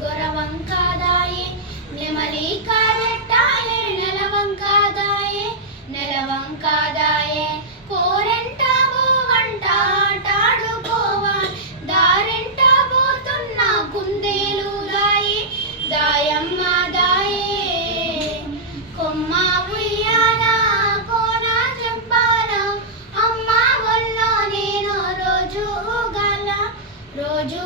గొరవంకాదాయే నెమలి కారెట్టాయే నెలవంకాదాయే నెలవంకాదాయే కోరెంట బోవంట ఆటాడుకోవా దారెంట పోతున్న కుందేలు దాయే దాయమ్మ దాయే కొమ్మ ఉయ్యాల కోన జంపాల అమ్మ వల్ల నేను రోజు ఊగాల రోజు